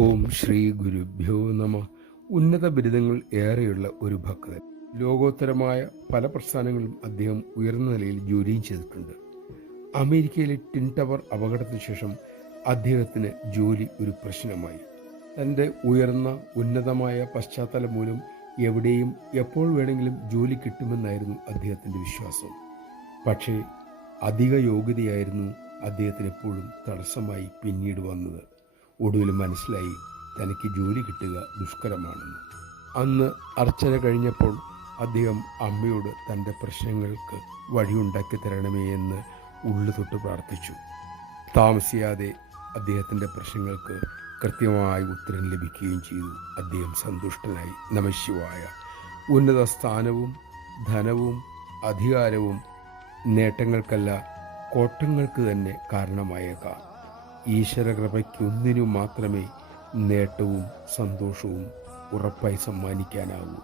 ഓം ശ്രീ ഗുരുഭ്യോ നമ. ഉന്നത ബിരുദങ്ങൾ ഏറെയുള്ള ഒരു ഭക്തൻ. ലോകോത്തരമായ പല പ്രസ്ഥാനങ്ങളും അദ്ദേഹം ഉയർന്ന നിലയിൽ ജോലിയും ചെയ്തിട്ടുണ്ട്. അമേരിക്കയിലെ ടിൻ ടവർ അപകടത്തിന് ശേഷം അദ്ദേഹത്തിന് ജോലി ഒരു പ്രശ്നമായി. തൻ്റെ ഉയർന്ന ഉന്നതമായ പശ്ചാത്തലം മൂലം എവിടെയും എപ്പോൾ വേണമെങ്കിലും ജോലി കിട്ടുമെന്നായിരുന്നു അദ്ദേഹത്തിൻ്റെ വിശ്വാസം. പക്ഷേ അധിക യോഗ്യതയായിരുന്നു അദ്ദേഹത്തിന് എപ്പോഴും തടസ്സമായി പിന്നീട് വന്നത്. ഒടുവിൽ മനസ്സിലായി തനിക്ക് ജോലി കിട്ടുക ദുഷ്കരമാണെന്ന്. അന്ന് അർച്ചന കഴിഞ്ഞപ്പോൾ അദ്ദേഹം അമ്മയോട് തൻ്റെ പ്രശ്നങ്ങൾക്ക് വഴിയുണ്ടാക്കി തരണമേ എന്ന് ഉള്ളു തൊട്ട് പ്രാർത്ഥിച്ചു. താമസിയാതെ അദ്ദേഹത്തിൻ്റെ പ്രശ്നങ്ങൾക്ക് കൃത്യമായ ഉത്തരം ലഭിക്കുകയും ചെയ്തു. അദ്ദേഹം സന്തുഷ്ടനായി. നമഃശിവായ. ഉന്നത സ്ഥാനവും ധനവും അധികാരവും നേട്ടങ്ങൾക്കല്ല, കോട്ടങ്ങൾക്ക് തന്നെ കാരണമായേക്കാം. ഈശ്വരകൃപയ്ക്കൊന്നിനു മാത്രമേ നേട്ടവും സന്തോഷവും ഉറപ്പായി സമ്മാനിക്കാനാവൂ.